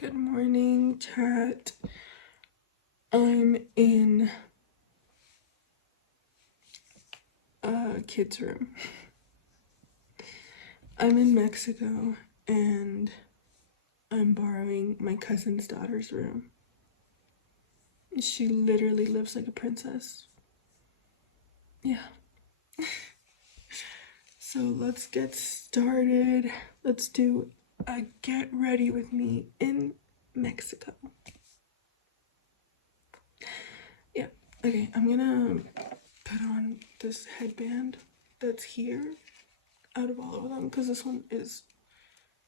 Good morning, chat. I'm in a kid's room. I'm in Mexico and I'm borrowing my cousin's daughter's room. She literally lives like a princess. Yeah. So let's get started. Let's do a get ready with me in Mexico. Yeah. Okay, I'm gonna put on this headband that's here out of all of them because this one's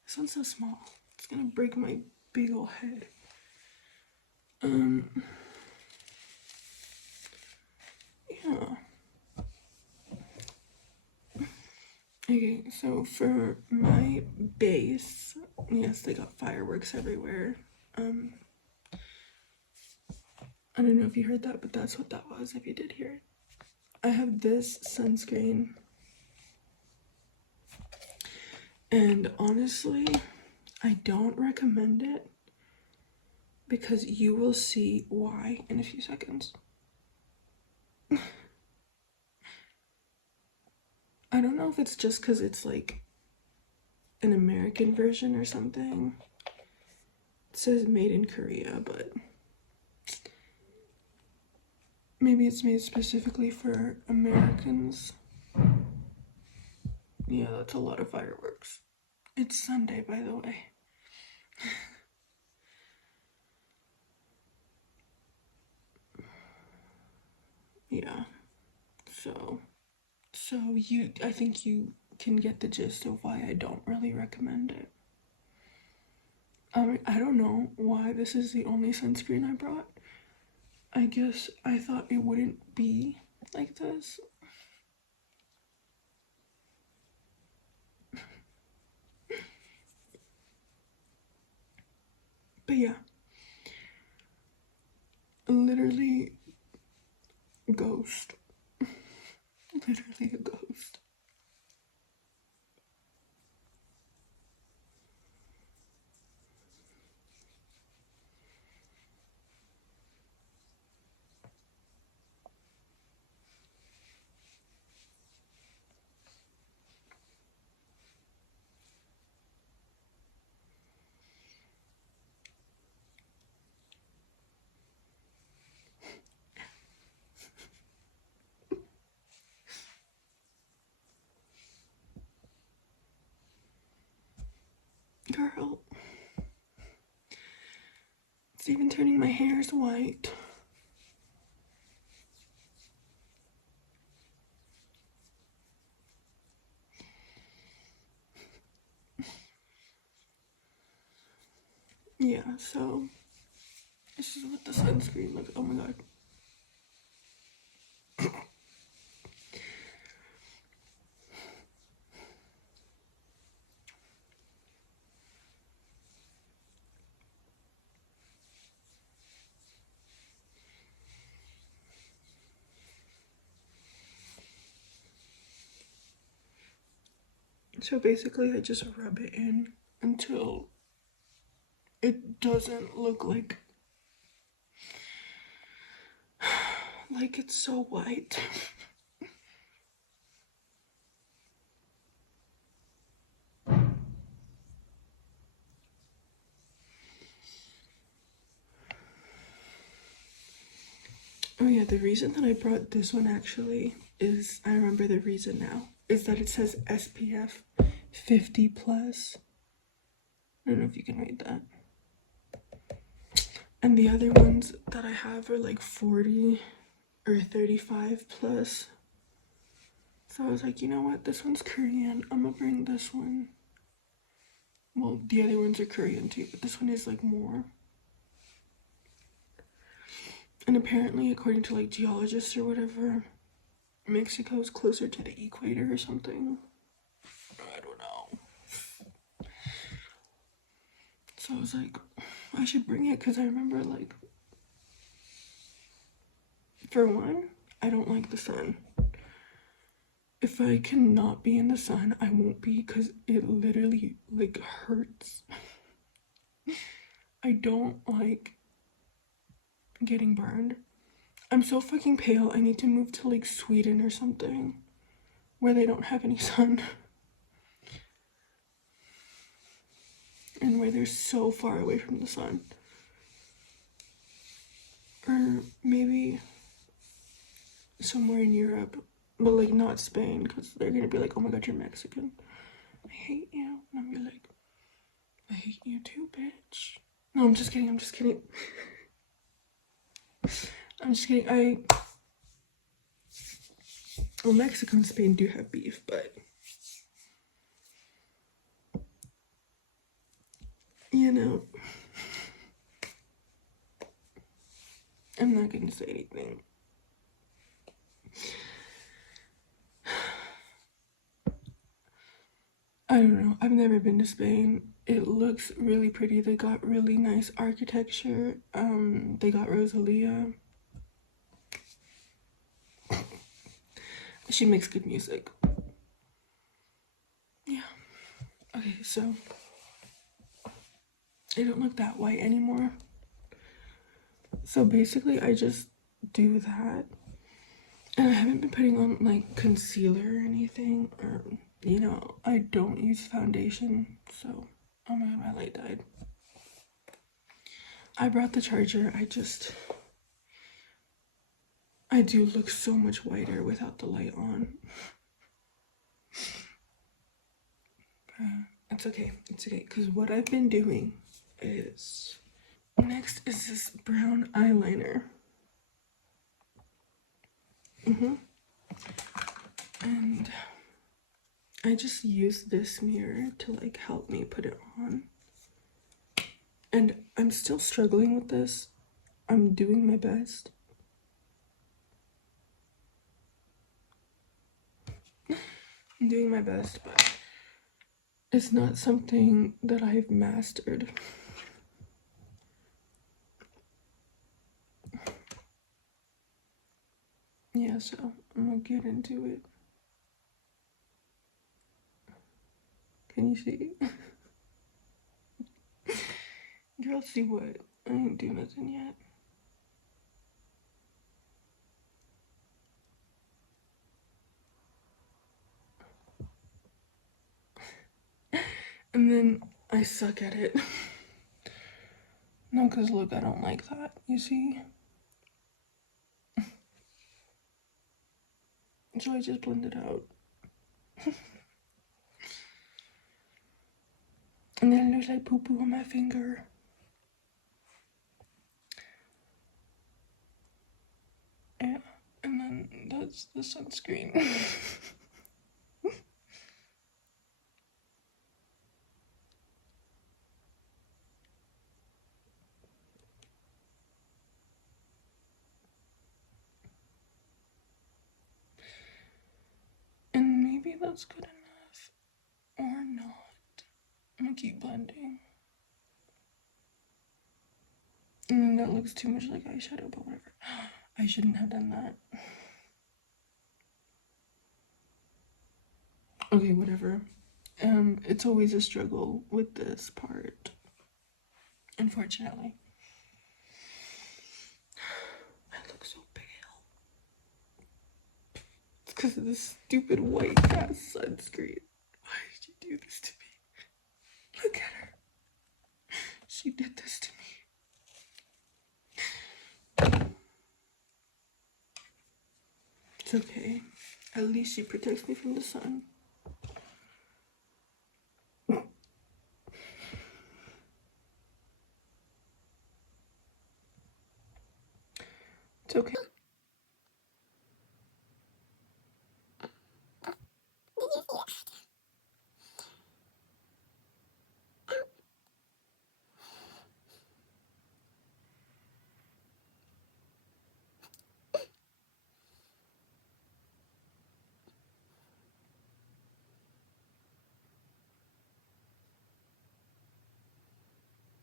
so small. It's gonna break my big ol' head. Yeah. Okay, so for my base, yes, they got fireworks everywhere. I don't know if you heard that, but that's what that was, if you did hear it. I have this sunscreen, and honestly, I don't recommend it because you will see why in a few seconds. I don't know if it's just because it's like an American version or something. It says made in Korea, but maybe it's made specifically for Americans. Yeah, that's a lot of fireworks. It's Sunday, by the way. Yeah. So I think you can get the gist of why I don't really recommend it. I don't know why this is the only sunscreen I brought. I guess I thought it wouldn't be like this. But yeah, literally ghost. Literally a ghost. Girl, it's even turning my hairs white. Yeah, so this is what the sunscreen looks. Oh my god. So basically, I just rub it in until it doesn't look like it's so white. Oh yeah, the reason that I brought this one actually is, I remember the reason now, is that it says SPF 50 plus. I don't know if you can read that. And the other ones that I have are like 40 or 35 plus. So I was like, you know what, this one's Korean, I'm gonna bring this one. Well, the other ones are Korean too, but this one is like more. And apparently, according to like geologists or whatever, Mexico is closer to the equator or something. I don't know. So I was like, I should bring it because I remember, like, for one, I don't like the sun. If I cannot be in the sun, I won't be because it literally, like, hurts. I don't like getting burned. I'm so fucking pale. I need to move to like Sweden or something where they don't have any sun and where they're so far away from the sun. Or maybe somewhere in Europe, but like not Spain, because they're gonna be like, oh my god, you're Mexican. I hate you. And I'm gonna be like, I hate you too, bitch. No, I'm just kidding. I'm just kidding. I'm just kidding. Well, Mexico and Spain do have beef, but you know, I'm not gonna say anything. I don't know. I've never been to Spain. It looks really pretty. They got really nice architecture. They got Rosalia. She makes good music. Yeah. Okay, so I don't look that white anymore. So basically, I just do that. And I haven't been putting on like concealer or anything. Or, you know, I don't use foundation. So, oh my god, my light died. I brought the charger. I do look so much whiter without the light on. It's okay. It's okay. Because what I've been doing is. Next is this brown eyeliner. And I just use this mirror to like help me put it on. And I'm still struggling with this. I'm doing my best. I'm doing my best, but it's not something that I've mastered. Yeah, so I'm gonna get into it. Can you see? Girl, see what? I ain't do nothing yet. And then I suck at it. No, because look, I don't like that. You see? So I just blend it out. And then there's like poo-poo on my finger. Yeah, and then that's the sunscreen. And maybe that's good enough. Or not. I'm gonna keep blending. And then that looks too much like eyeshadow, but whatever. I shouldn't have done that. Okay, whatever. It's always a struggle with this part. Unfortunately. I look so pale. It's because of this stupid white ass sunscreen. Why did you do this to me? Look at her. She did this to me. It's okay. At least she protects me from the sun. It's okay.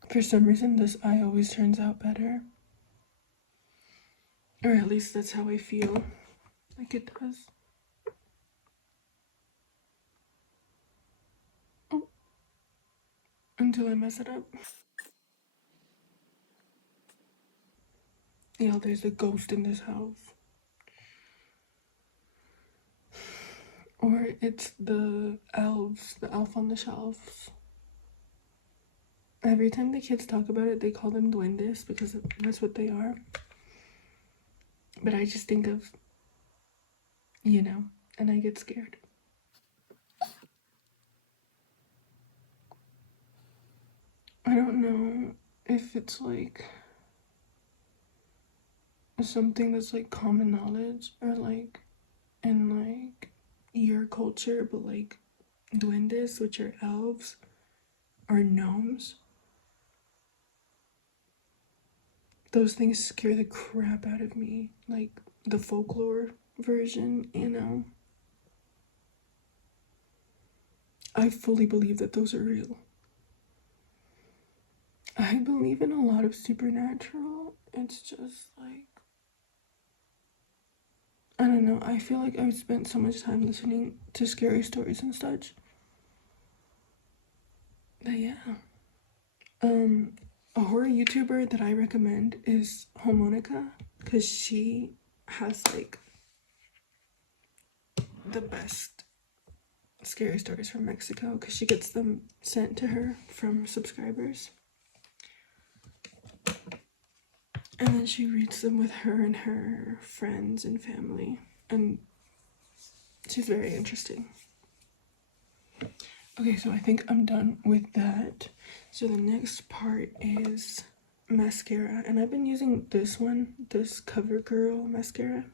For some reason, this eye always turns out better. Or at least that's how I feel like it does. Oh. Until I mess it up. Yeah, there's a ghost in this house. Or it's the elves, the elf on the shelves. Every time the kids talk about it, they call them duendes because that's what they are. But I just think of, and I get scared. I don't know if it's like something that's like common knowledge or like in like your culture, but like duendes, which are elves, or gnomes. Those things scare the crap out of me. Like the folklore version. I fully believe that those are real. I believe in a lot of supernatural. It's just like, I don't know. I feel like I've spent so much time listening to scary stories and such. But yeah. A horror YouTuber that I recommend is Homonica, because she has like the best scary stories from Mexico, because she gets them sent to her from subscribers. And then she reads them with her and her friends and family. And she's very interesting. Okay, so I think I'm done with that. So the next part is mascara. And I've been using this one, this CoverGirl mascara.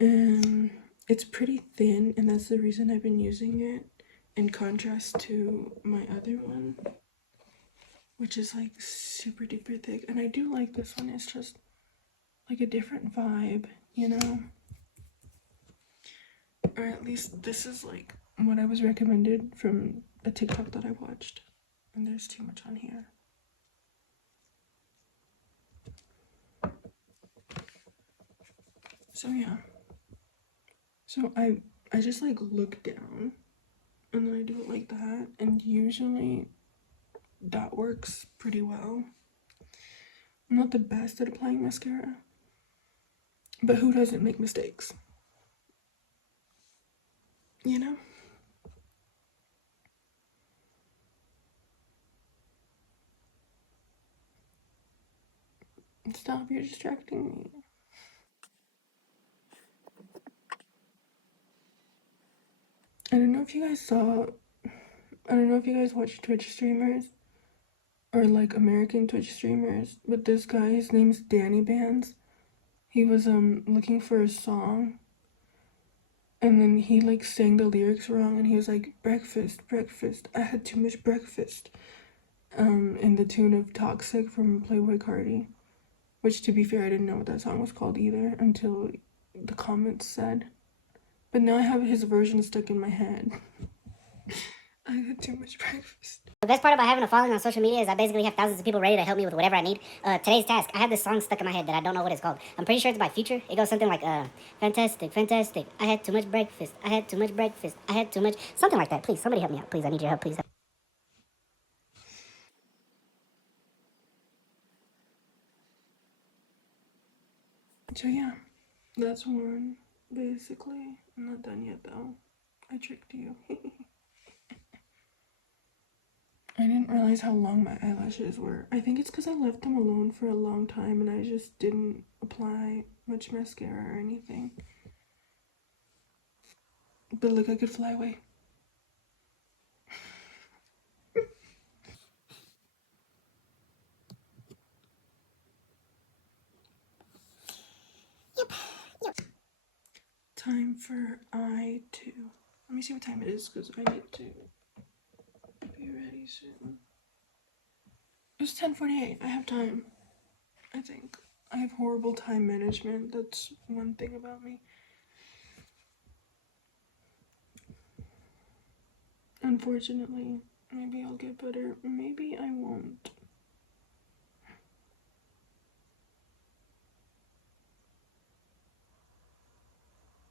And it's pretty thin, and that's the reason I've been using it, in contrast to my other one, which is like super duper thick. And I do like this one. It's just like a different vibe, or at least this is like what I was recommended from a TikTok that I watched. And there's too much on here. So yeah. So I just like look down and then I do it like that, and usually that works pretty well. I'm not the best at applying mascara, but who doesn't make mistakes? You know? Stop, you're distracting me. I don't know if you guys saw, I don't know if you guys watch Twitch streamers or like American Twitch streamers, but this guy, his name's Danny Bands. He was looking for a song, and then he like sang the lyrics wrong, and he was like, breakfast, breakfast, I had too much breakfast, in the tune of Toxic from Playboi Carti, which, to be fair, I didn't know what that song was called either until the comments said. But now I have his version stuck in my head. I had too much breakfast. The best part about having a following on social media is I basically have thousands of people ready to help me with whatever I need. Today's task, I have this song stuck in my head that I don't know what it's called. I'm pretty sure it's by Future. It goes something like, fantastic, fantastic. I had too much breakfast. I had too much breakfast. I had too much, something like that. Please, somebody help me out. Please, I need your help. Please. So yeah, that's one, basically. I'm not done yet though. I tricked you. I didn't realize how long my eyelashes were. I think it's because I left them alone for a long time and I just didn't apply much mascara or anything. But look, I could fly away. Yep. Time for eye 2. Let me see what time it is because I need to be ready soon. It's 10:48. I have time. I think. I have horrible time management. That's one thing about me. Unfortunately, maybe I'll get better. Maybe I won't.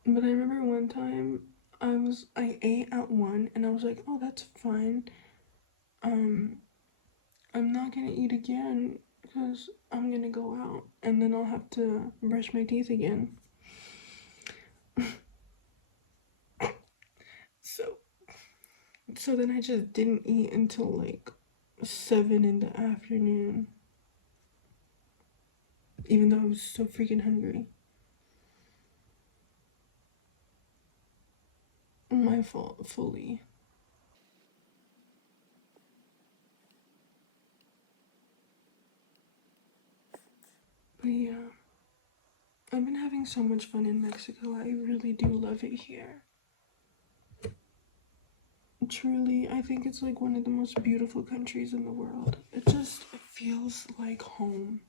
But I remember one time I ate at 1 and I was like, oh, that's fine. I'm not gonna eat again because I'm gonna go out and then I'll have to brush my teeth again. So, so then I just didn't eat until like 7 in the afternoon, even though I was so freaking hungry. My fault, fully. But yeah, I've been having so much fun in Mexico. I really do love it here. Truly, I think it's like one of the most beautiful countries in the world. It feels like home.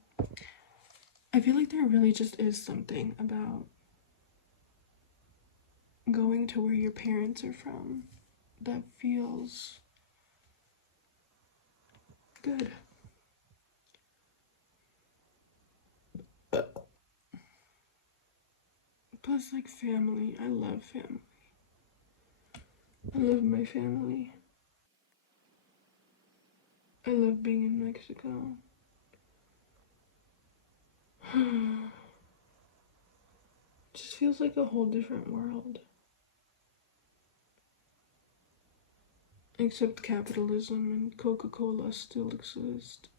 I feel like there really just is something about going to where your parents are from that feels good. Plus, like family. I love family. I love my family. I love being in Mexico. Just feels like a whole different world. Except capitalism and Coca-Cola still exist.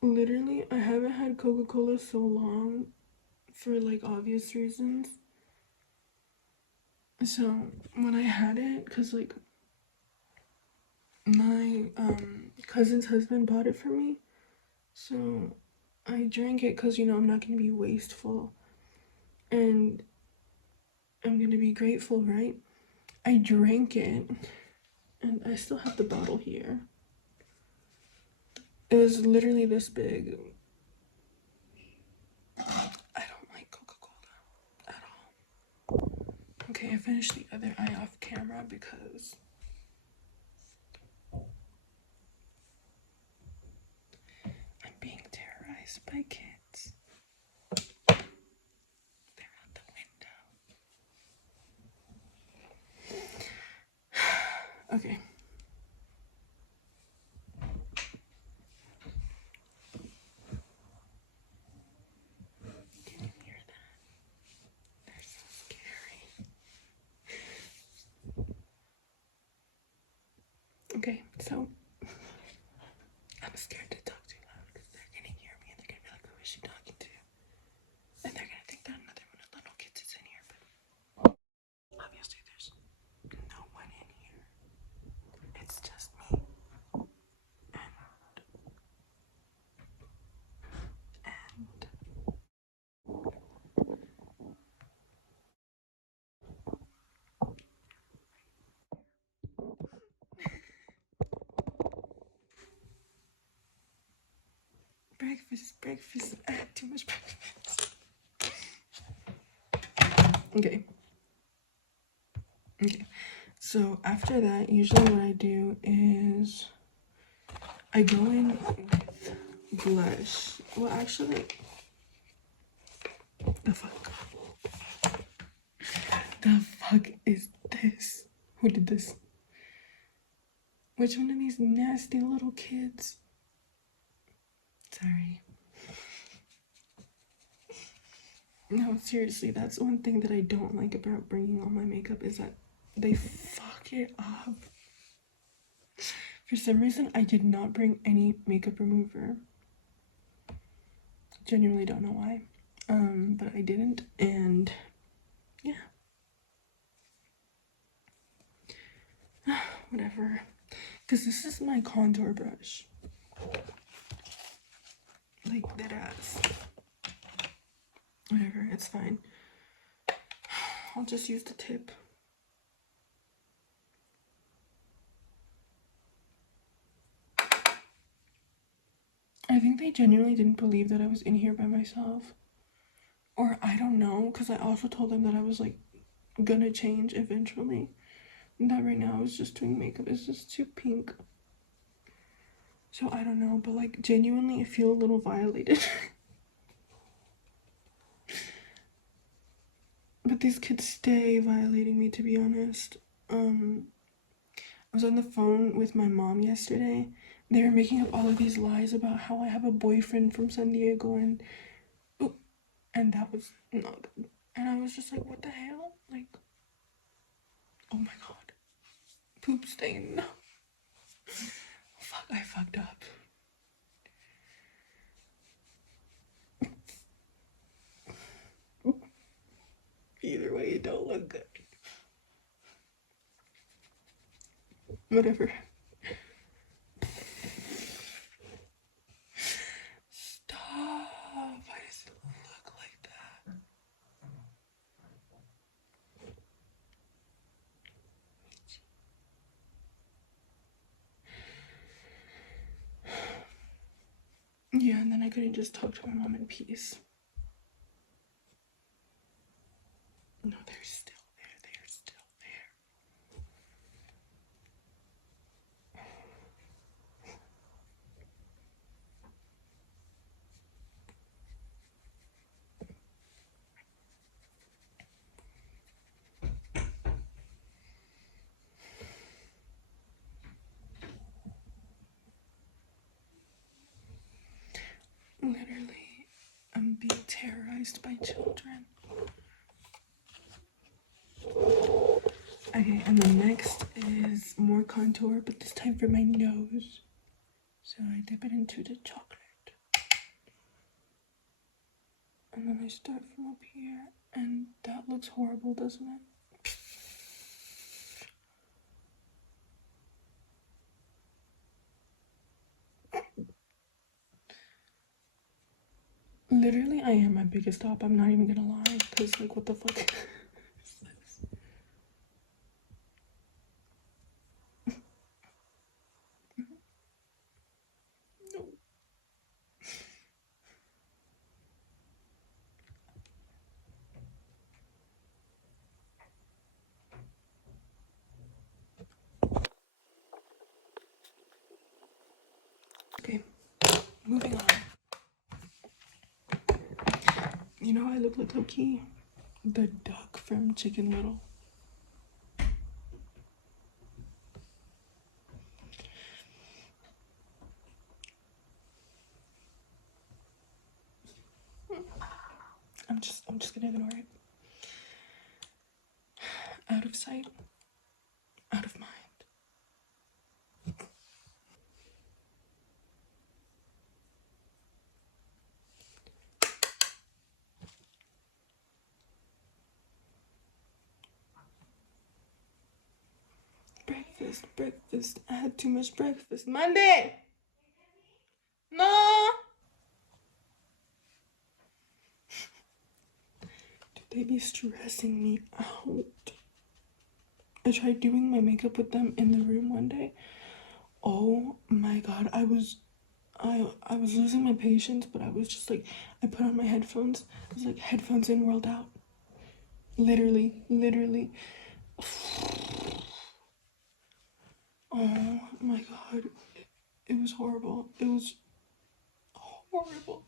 Literally, I haven't had Coca-Cola so long for like obvious reasons. So when I had it, cause like my cousin's husband bought it for me, so I drank it because I'm not gonna be wasteful, and I'm gonna be grateful, right? I drank it, and I still have the bottle here. It was literally this big. I don't like Coca-Cola at all. Okay, I finished the other eye off camera because I'm being terrorized by kids. They're out the window. Okay. Can you hear that? They're so scary. Okay, so I'm scared to talk too loud because they're gonna hear me and they're gonna be like, who is she talking to? And they're gonna think that another one of the little kids is in here, but obviously there's no one in here. It's just me. And breakfast. I had too much breakfast. Okay. Okay. So after that, usually what I do is I go in with blush. Well, actually, the fuck? The fuck is this? Who did this? Which one of these nasty little kids? Sorry. No, seriously, that's one thing that I don't like about bringing all my makeup is that they fuck it up. For some reason, I did not bring any makeup remover. Genuinely don't know why. But I didn't, and yeah. Whatever. Because this is my contour brush. Like, that ass. Whatever, it's fine. I'll just use the tip. I think they genuinely didn't believe that I was in here by myself. Or I don't know, because I also told them that I was like gonna change eventually. And that right now I was just doing makeup. It's just too pink. So I don't know, but like genuinely I feel a little violated. But these kids stay violating me, to be honest. I was on the phone with my mom yesterday. They were making up all of these lies about how I have a boyfriend from San Diego, and that was not good. And I was just like, what the hell? Like, oh my god. Poop stain. Fuck, I fucked up. Either way, it don't look good. Whatever. Stop. Why does it look like that? Yeah, and then I couldn't just talk to my mom in peace. No, they're still there. They're still there. Literally, I'm being terrorized by children. Okay, and the next is more contour, but this time for my nose. So I dip it into the chocolate. And then I start from up here, and that looks horrible, doesn't it? Literally, I am my biggest top. I'm not even gonna lie, because, like, what the fuck is this? No. Okay, moving on. You know how I look like Loki? The duck from Chicken Little. I'm just gonna ignore it. Out of sight, out of mind. Breakfast. I had too much breakfast. Monday! No! Dude, they be stressing me out. I tried doing my makeup with them in the room one day. Oh my god, I was losing my patience, but I was just like, I put on my headphones. I was like, headphones in, world out. Literally. Oh my god. It was horrible. It was horrible.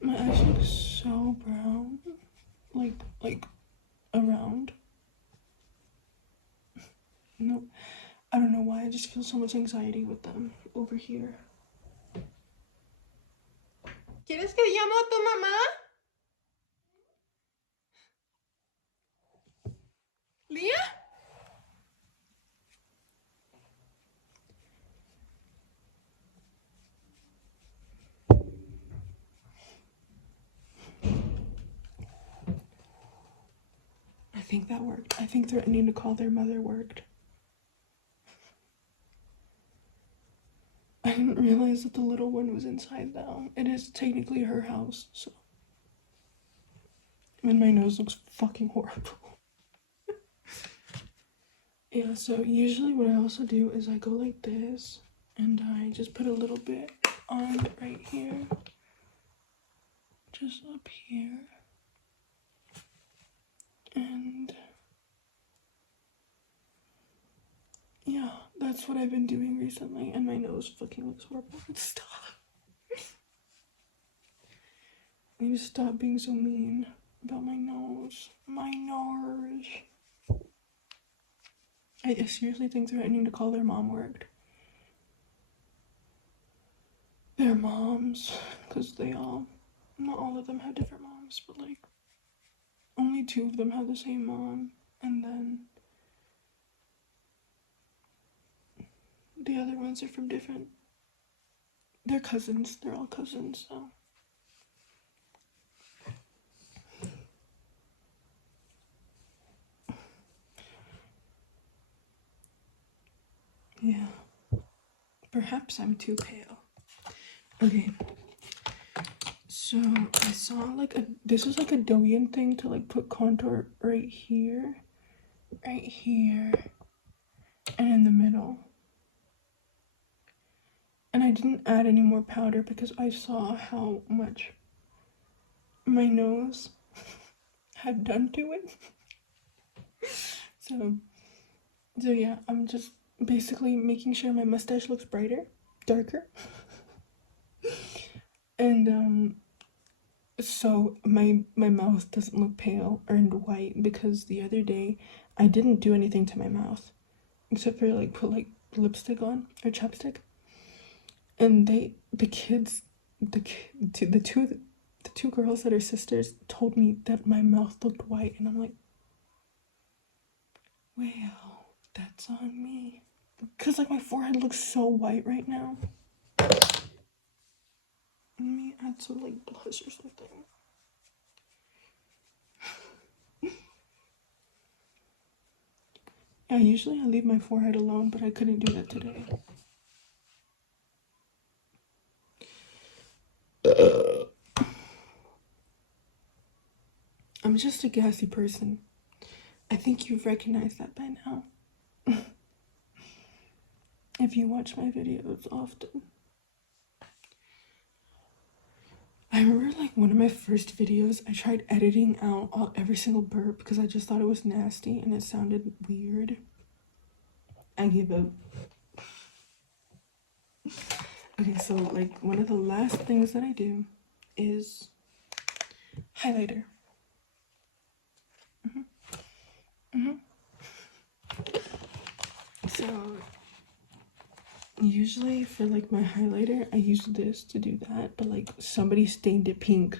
My eyes look so brown. Like around. No, I don't know why. I just feel so much anxiety with them over here. ¿Quieres que llamo a tu mamá? Leah? I think that worked. I think threatening to call their mother worked. I didn't realize that the little one was inside though. It is technically her house, so. And my nose looks fucking horrible. Yeah, so usually what I also do is I go like this and I just put a little bit on right here. Just up here. And yeah, that's what I've been doing recently, and my nose fucking looks horrible. Stop. I need to stop being so mean about my nose. My nose. I seriously think threatening to call their mom worked. Their moms, because not all of them have different moms, but like only 2 of them have the same mom, and then the other ones are from different. They're cousins. They're all cousins, so. Yeah. Perhaps I'm too pale. Okay. So I saw like this was like a Douyin thing to like put contour right here, and in the middle. And I didn't add any more powder because I saw how much my nose had done to it. So yeah, I'm just basically making sure my mustache looks darker. And so my mouth doesn't look pale and white because the other day I didn't do anything to my mouth except for like put like lipstick on or chapstick. And the two girls that are sisters told me that my mouth looked white, and I'm like, well, that's on me. Because, like, my forehead looks so white right now. Let me add some, like, blush or something. Yeah, usually I leave my forehead alone, but I couldn't do that today. I'm just a gassy person. I think you've recognized that by now. If you watch my videos often. I remember like one of my first videos, I tried editing out every single burp because I just thought it was nasty and it sounded weird. I gave up. Okay, so like one of the last things that I do is highlighter. So usually for like my highlighter, I use this to do that, but like somebody stained it pink.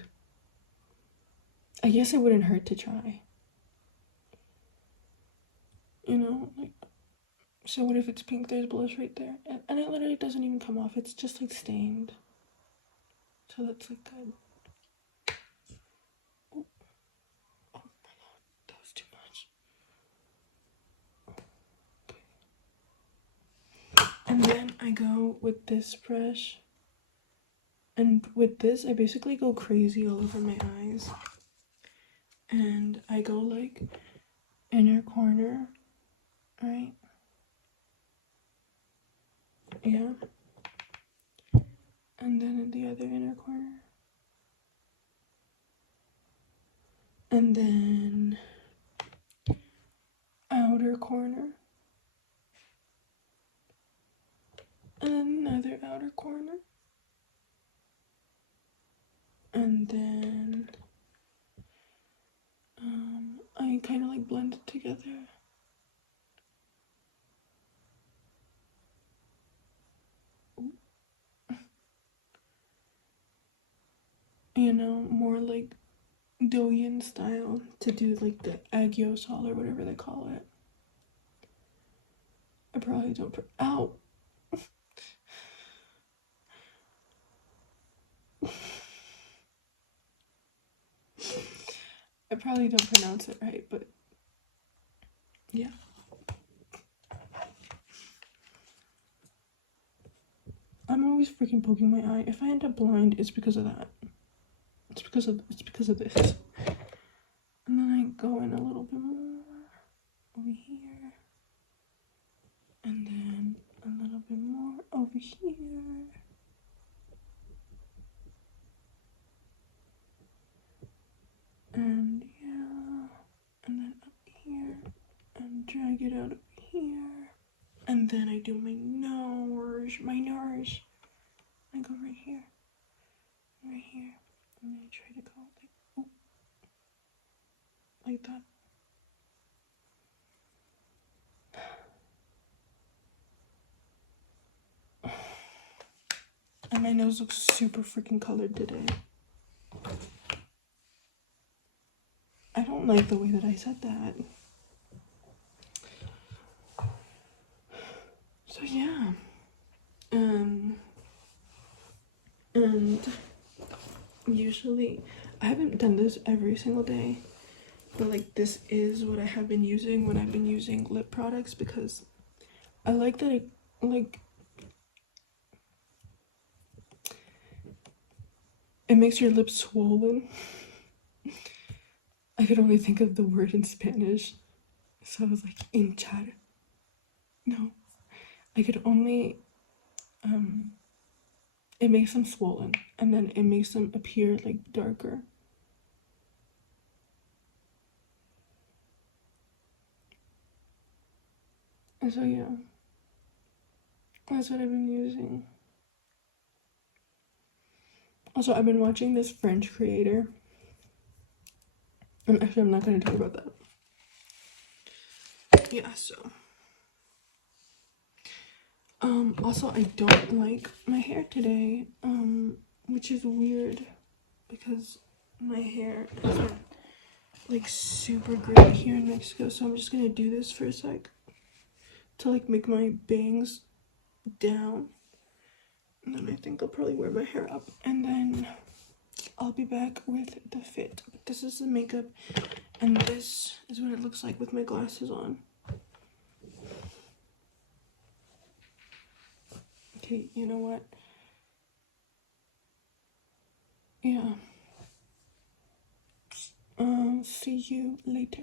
I guess it wouldn't hurt to try. You know, like, so what if it's pink? There's blush right there, and it literally doesn't even come off. It's just like stained. So that's like good. Oh, oh my god, that was too much. Okay. And then I go with this brush. And with this, I basically go crazy all over my eyes. And I go like inner corner, right? Yeah. And then in the other inner corner. And then outer corner. And another outer corner. And then I kind of like blend it together. You know, more like Douyin style to do like the agiosol or whatever they call it. I probably don't. Ow! I probably don't pronounce it right, but yeah. I'm always freaking poking my eye. If I end up blind, it's because of that. It's because of this. And then I go in a little bit more over here. And then a little bit more over here. And yeah. And then up here. And drag it out of here. And then I do my nose. I go right here. Right here. And then I try to go like that. my nose looks super freaking colored today. I don't like the way that I said that. So yeah. And usually I haven't done this every single day, but like this is what I have been using when I've been using lip products, because I like that it makes your lips swollen. I could only think of the word in Spanish, so I was like, hinchar. No, I could only it makes them swollen, and then it makes them appear like darker. And so yeah, that's what I've been using. Also, I've been watching this French creator. And actually, I'm not going to talk about that. Yeah, so. Also, I don't like my hair today, which is weird because my hair isn't like super great here in Mexico, so I'm just gonna do this for a sec to like make my bangs down, and then I think I'll probably wear my hair up, and then I'll be back with the fit. But this is the makeup, and this is what it looks like with my glasses on. Okay, you know what? Yeah. See you later.